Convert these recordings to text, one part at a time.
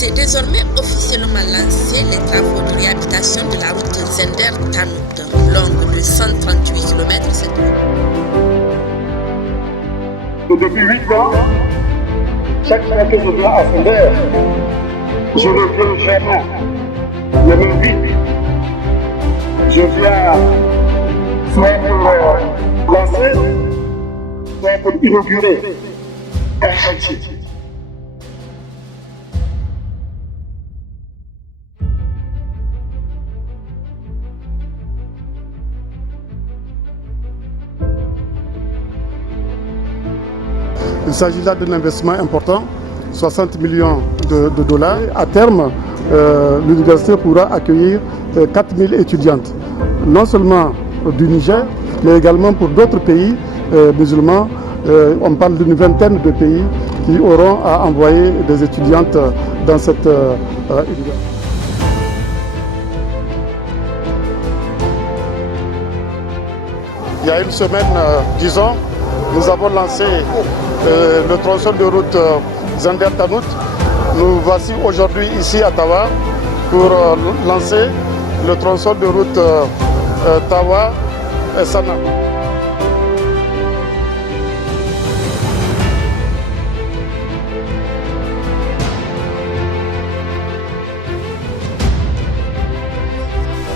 C'est désormais officiellement lancé les travaux de réhabilitation de la route Zender-Tanout, longue de 138 km. Depuis 8 ans, chaque fois que je viens à Zender, je ne viens jamais le même vide. Je viens soit pour lancer, soit pour inaugurer un chantier. Il s'agit là d'un investissement important, 60 millions de dollars. À terme, l'université pourra accueillir 4000 étudiantes, non seulement du Niger, mais également pour d'autres pays musulmans. On parle d'une vingtaine de pays qui auront à envoyer des étudiantes dans cette université. Il y a une semaine, disons, nous avons lancé le tronçon de route Zender-Tanout. Nous voici aujourd'hui ici à Tawa pour lancer le tronçon de route Tawa-Sana.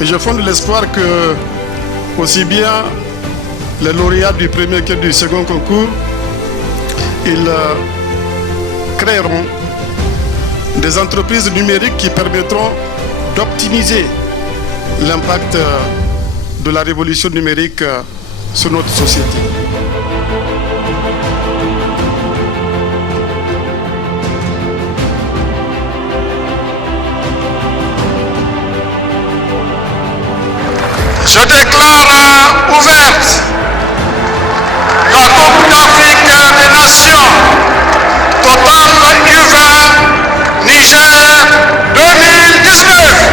Et je fonde l'espoir que aussi bien les lauréats du premier que du second concours, ils créeront des entreprises numériques qui permettront d'optimiser l'impact de la révolution numérique sur notre société. Je déclare ouverte la Coupe d'Afrique des Nations Total U20 Niger 2019.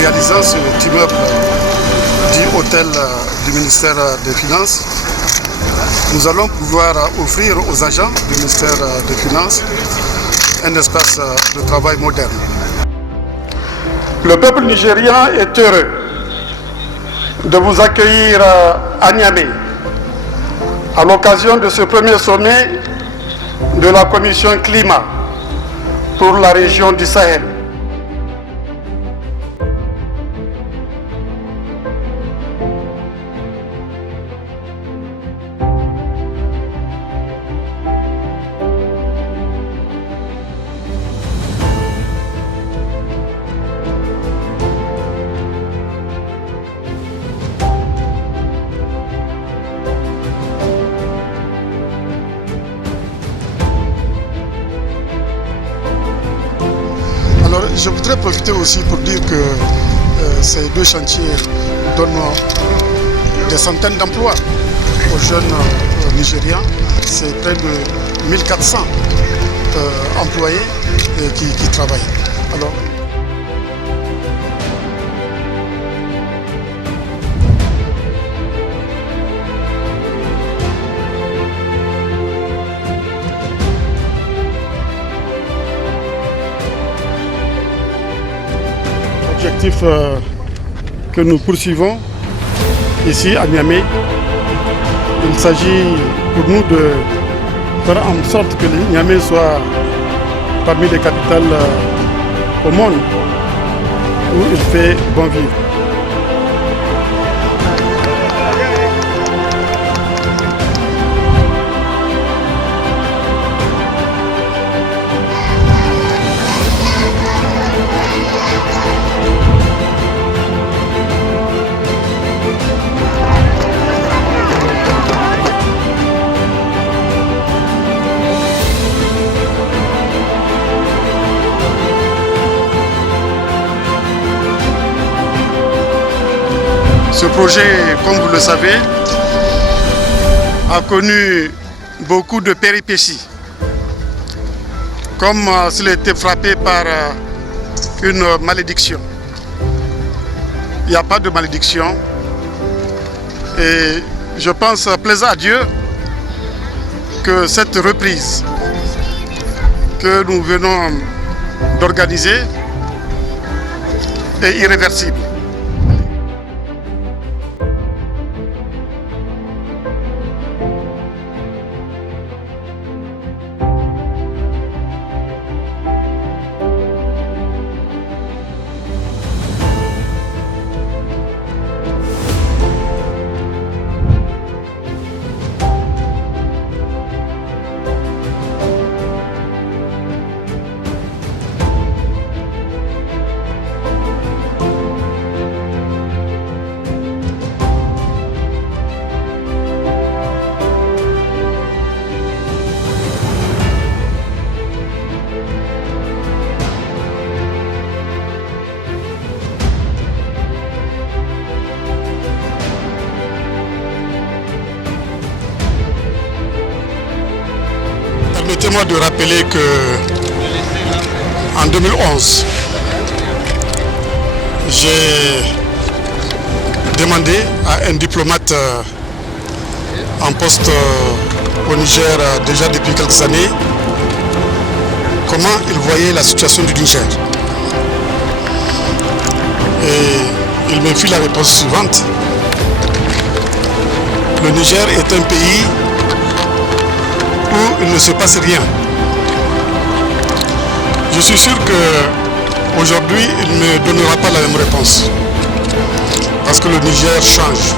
Réalisant ce immeuble du hôtel du ministère des Finances, nous allons pouvoir offrir aux agents du ministère des Finances un espace de travail moderne. Le peuple nigérien est heureux de vous accueillir à Niamey à l'occasion de ce premier sommet de la Commission Climat pour la région du Sahel. Alors, je voudrais profiter aussi pour dire que ces deux chantiers donnent des centaines d'emplois aux jeunes Nigériens. C'est près de 1400 employés qui travaillent. Alors, l'objectif que nous poursuivons ici à Niamey, il s'agit pour nous de faire en sorte que Niamey soit parmi les capitales au monde où il fait bon vivre. Ce projet, comme vous le savez, a connu beaucoup de péripéties. Comme s'il était frappé par une malédiction. Il n'y a pas de malédiction. Et je pense, plaise à Dieu, que cette reprise que nous venons d'organiser est irréversible. Permettez-moi de rappeler que en 2011, j'ai demandé à un diplomate en poste au Niger déjà depuis quelques années comment il voyait la situation du Niger. Et il me fit la réponse suivante. Le Niger est un pays où il ne se passe rien. Je suis sûr qu'aujourd'hui, il ne donnera pas la même réponse. Parce que le Niger change.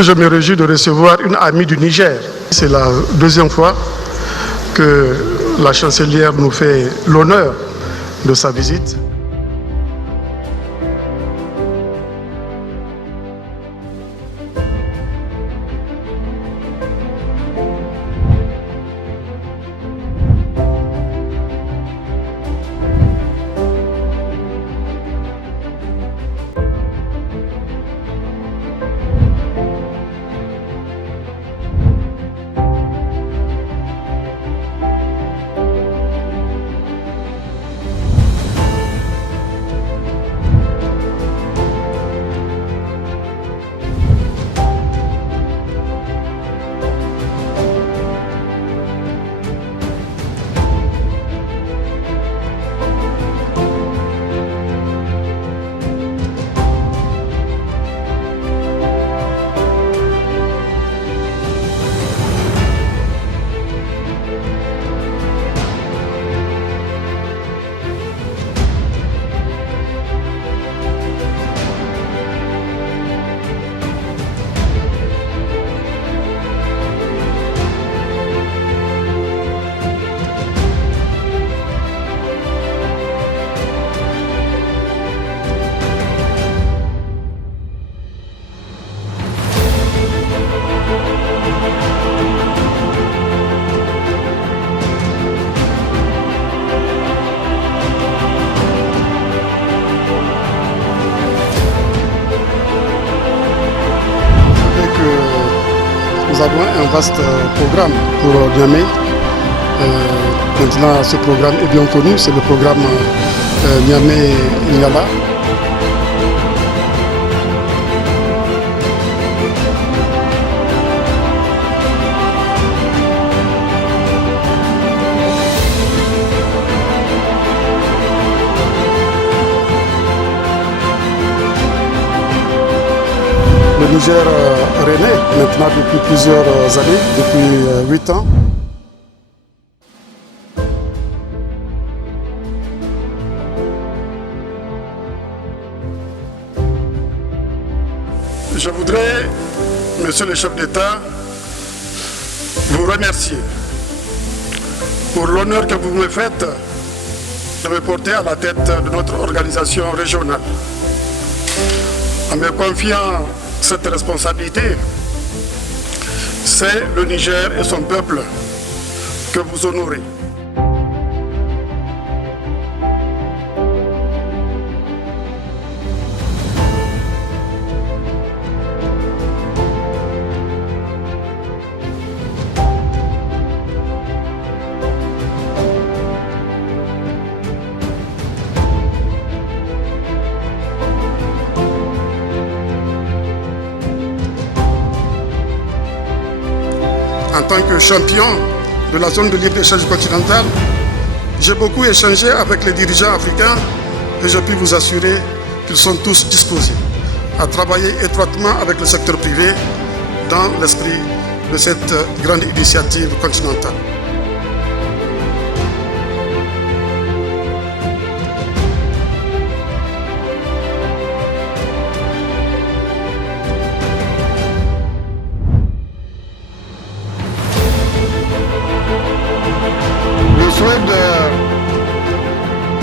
Je me réjouis de recevoir une amie du Niger. C'est la deuxième fois que la chancelière nous fait l'honneur de sa visite. Nous avons un vaste programme pour Niamey. Maintenant, ce programme est bien connu, c'est le programme Niamey-Niala. Le Niger renaît maintenant depuis plusieurs années, depuis 8 ans. Je voudrais, Monsieur le chef d'État, vous remercier pour l'honneur que vous me faites de me porter à la tête de notre organisation régionale. En me confiant cette responsabilité, c'est le Niger et son peuple que vous honorez. En tant que champion de la zone de libre-échange continentale, j'ai beaucoup échangé avec les dirigeants africains et je puis vous assurer qu'ils sont tous disposés à travailler étroitement avec le secteur privé dans l'esprit de cette grande initiative continentale.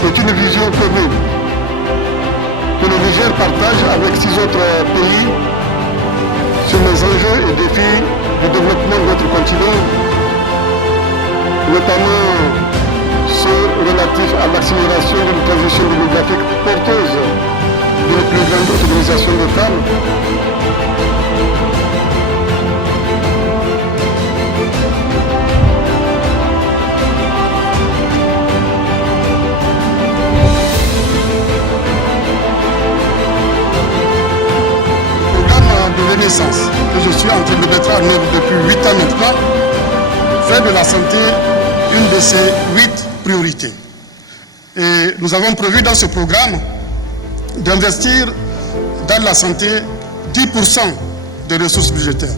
C'est une vision commune que le Niger partage avec 6 autres pays sur les enjeux et défis du développement de notre continent, notamment ceux relatifs à l'accélération d'une transition démographique porteuse d'une plus grande autonomisation des femmes, renaissance que je suis en train de mettre en œuvre depuis 8 ans maintenant fait de la santé une de ses 8 priorités. Et nous avons prévu dans ce programme d'investir dans la santé 10% des ressources budgétaires.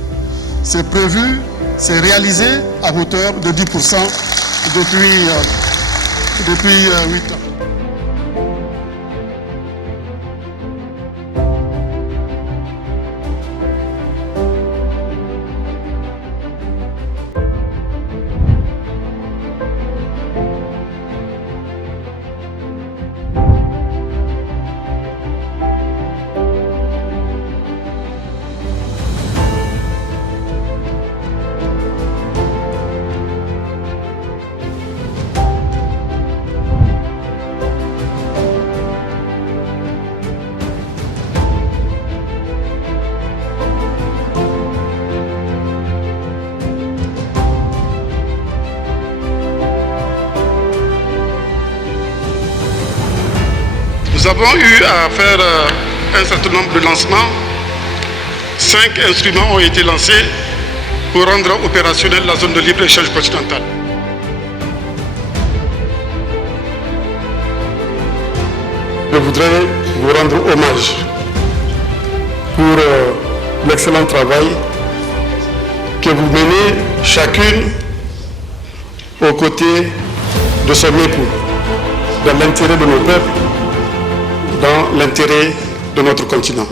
C'est prévu, c'est réalisé à hauteur de 10% depuis 8 ans. Nous avons eu à faire un certain nombre de lancements. 5 instruments ont été lancés pour rendre opérationnelle la zone de libre-échange continentale. Je voudrais vous rendre hommage pour l'excellent travail que vous menez chacune aux côtés de son époux, dans l'intérêt de nos peuples, dans l'intérêt de notre continent.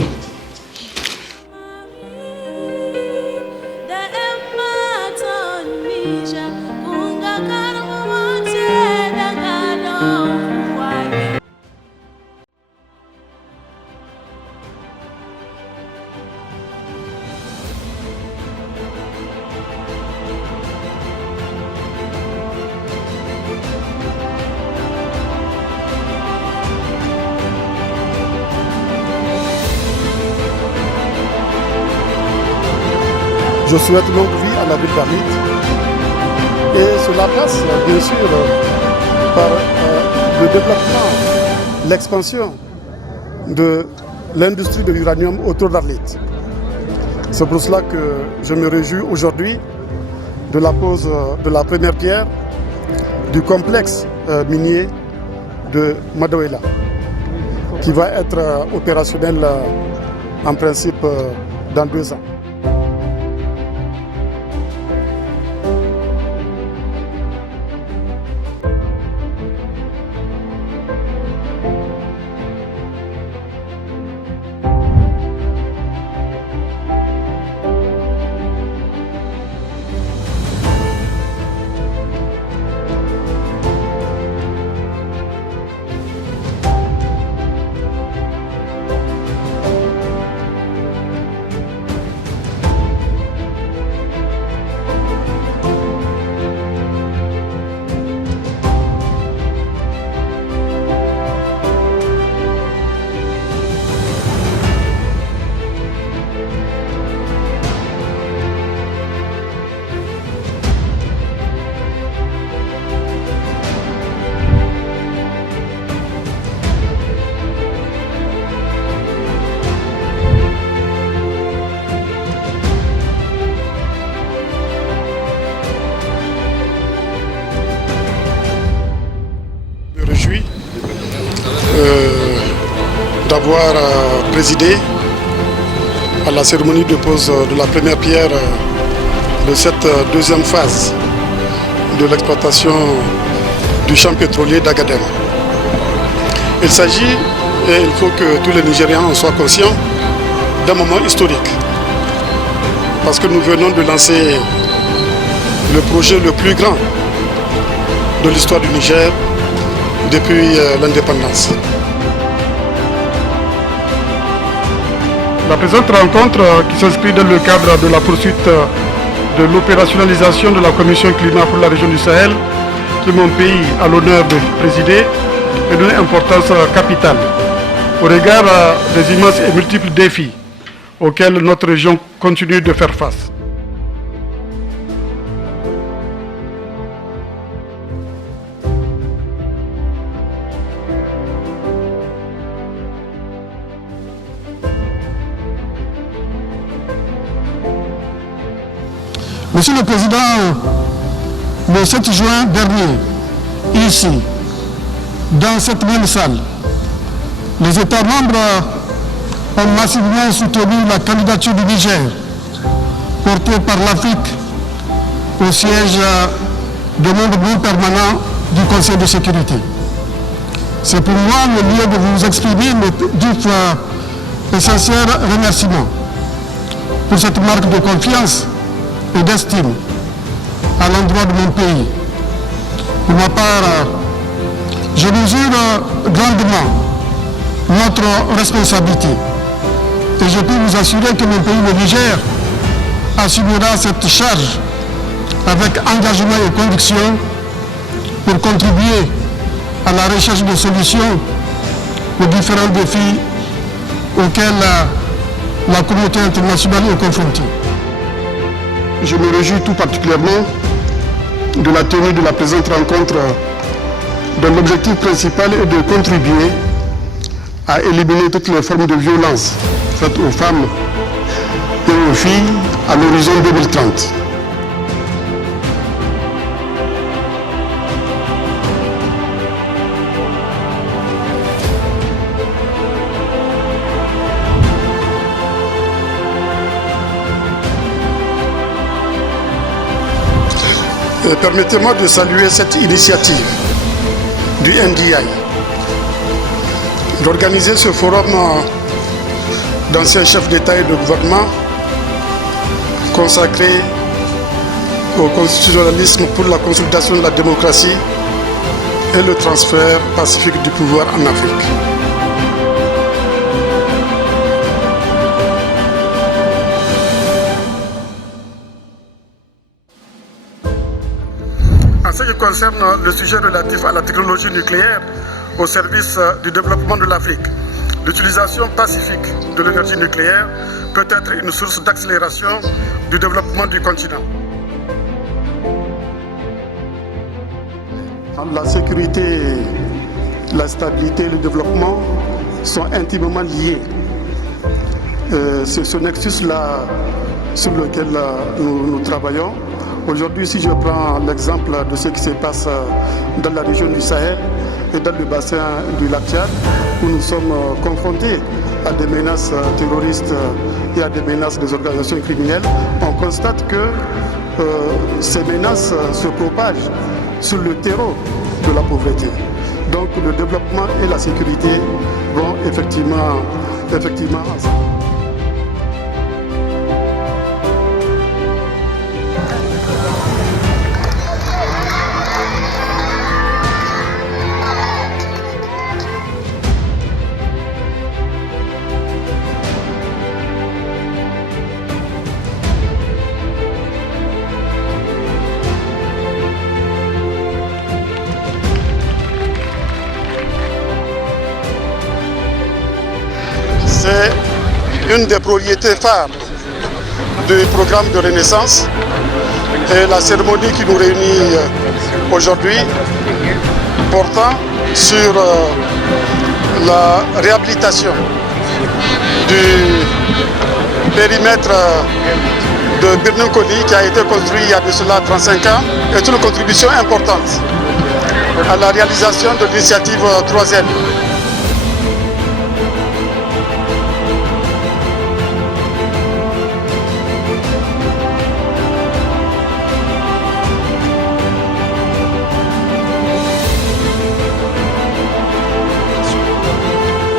Je souhaite longue vie à la ville d'Arlit et cela passe bien sûr par le développement, l'expansion de l'industrie de l'uranium autour d'Arlit. C'est pour cela que je me réjouis aujourd'hui de la pose de la première pierre du complexe minier de Madoela qui va être opérationnel en principe dans 2 ans. réjouis d'avoir présidé à la cérémonie de pose de la première pierre de cette deuxième phase de l'exploitation du champ pétrolier d'Agadem. Il s'agit, et il faut que tous les Nigériens en soient conscients, d'un moment historique. Parce que nous venons de lancer le projet le plus grand de l'histoire du Niger depuis l'indépendance. La présente rencontre qui s'inscrit dans le cadre de la poursuite de l'opérationnalisation de la Commission climat pour la région du Sahel, que mon pays a l'honneur de présider, est d'une importance capitale au regard des immenses et multiples défis auxquels notre région continue de faire face. Monsieur le Président, le 7 juin dernier, ici, dans cette même salle, les États membres ont massivement soutenu la candidature du Niger, portée par l'Afrique au siège de membre non permanent du Conseil de sécurité. C'est pour moi le lieu de vous exprimer mes vifs et sincères remerciements pour cette marque de confiance et d'estime à l'endroit de mon pays. Pour ma part, je mesure grandement notre responsabilité et je peux vous assurer que mon pays, le Niger, assumera cette charge avec engagement et conviction pour contribuer à la recherche de solutions aux différents défis auxquels la communauté internationale est confrontée. Je me réjouis tout particulièrement de la tenue de la présente rencontre dont l'objectif principal est de contribuer à éliminer toutes les formes de violence faites aux femmes et aux filles à l'horizon 2030. Permettez-moi de saluer cette initiative du NDI d'organiser ce forum d'anciens chefs d'État et de gouvernement consacré au constitutionnalisme pour la consolidation de la démocratie et le transfert pacifique du pouvoir en Afrique. En ce qui concerne le sujet relatif à la technologie nucléaire au service du développement de l'Afrique, l'utilisation pacifique de l'énergie nucléaire peut être une source d'accélération du développement du continent. La sécurité, la stabilité et le développement sont intimement liés. C'est ce nexus-là sur lequel nous travaillons. Aujourd'hui, si je prends l'exemple de ce qui se passe dans la région du Sahel et dans le bassin du lac Tchad, où nous sommes confrontés à des menaces terroristes et à des menaces des organisations criminelles, on constate que ces menaces se propagent sur le terreau de la pauvreté. Donc le développement et la sécurité vont effectivement ensemble. C'est une des priorités phares du programme de Renaissance et la cérémonie qui nous réunit aujourd'hui portant sur la réhabilitation du périmètre de Birnin Koli qui a été construit il y a de cela 35 ans est une contribution importante à la réalisation de l'initiative 3N.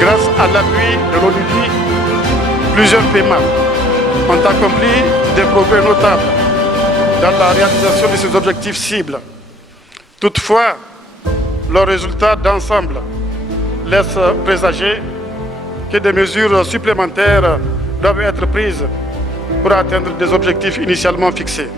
Grâce à l'appui de l'ONUDI, plusieurs paiements ont accompli des progrès notables dans la réalisation de ces objectifs cibles. Toutefois, leurs résultats d'ensemble laissent présager que des mesures supplémentaires doivent être prises pour atteindre des objectifs initialement fixés.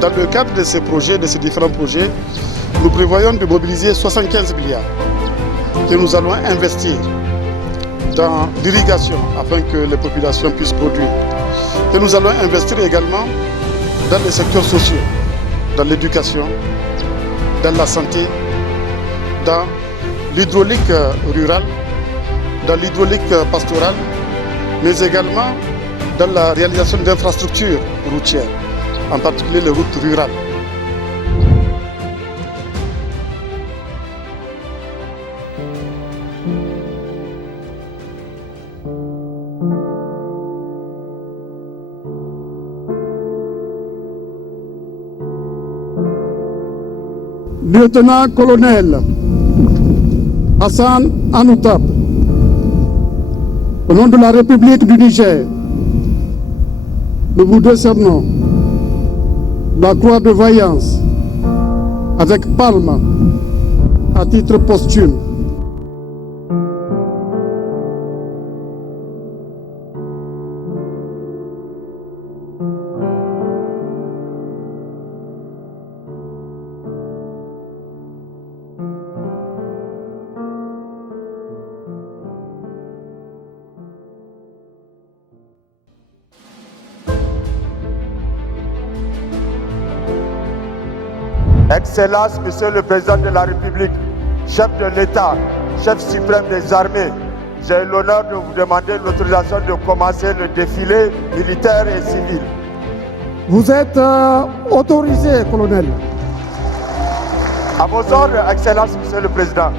Dans le cadre de ces projets, de ces différents projets, nous prévoyons de mobiliser 75 milliards que nous allons investir dans l'irrigation afin que les populations puissent produire. Que nous allons investir également dans les secteurs sociaux, dans l'éducation, dans la santé, dans l'hydraulique rurale, dans l'hydraulique pastorale, mais également dans la réalisation d'infrastructures routières, en particulier les routes rurales. Lieutenant-colonel Hassan Anoutab, au nom de la République du Niger, nous vous décernons la croix de vaillance avec palme à titre posthume. Excellence, Monsieur le Président de la République, chef de l'État, chef suprême des armées, j'ai l'honneur de vous demander l'autorisation de commencer le défilé militaire et civil. Vous êtes autorisé, colonel. À vos ordres, Excellence, Monsieur le Président.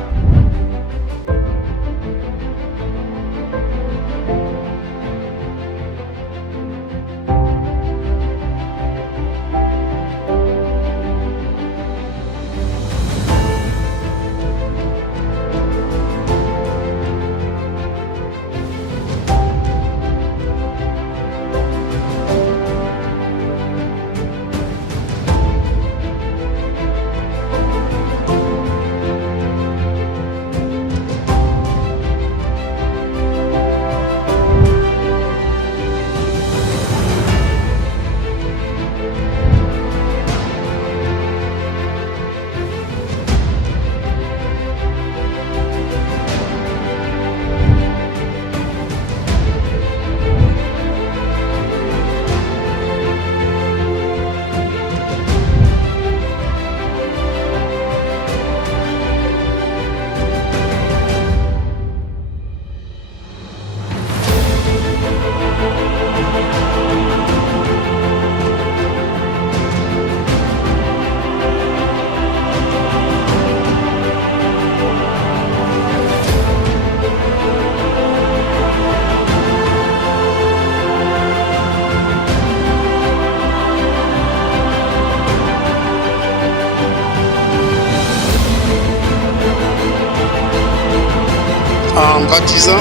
En baptisant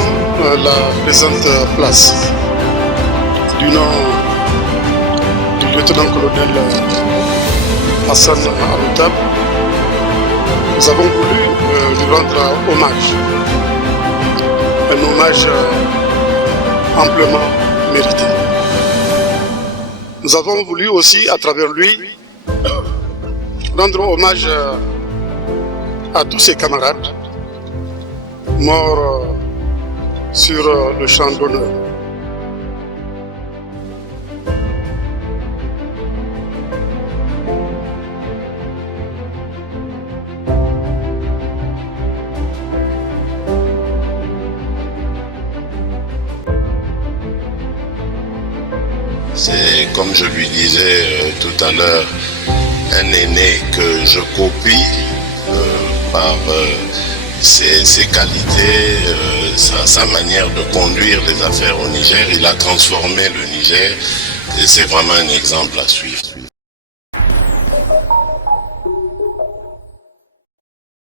la présente place du nom du lieutenant-colonel Hassan Anoutab, nous avons voulu lui rendre hommage, un hommage amplement mérité. Nous avons voulu aussi, à travers lui, rendre hommage à tous ses camarades morts sur le champ d'honneur. C'est, comme je lui disais tout à l'heure, un aîné que je copie par ses qualités, sa manière de conduire les affaires au Niger. Il a transformé le Niger et c'est vraiment un exemple à suivre.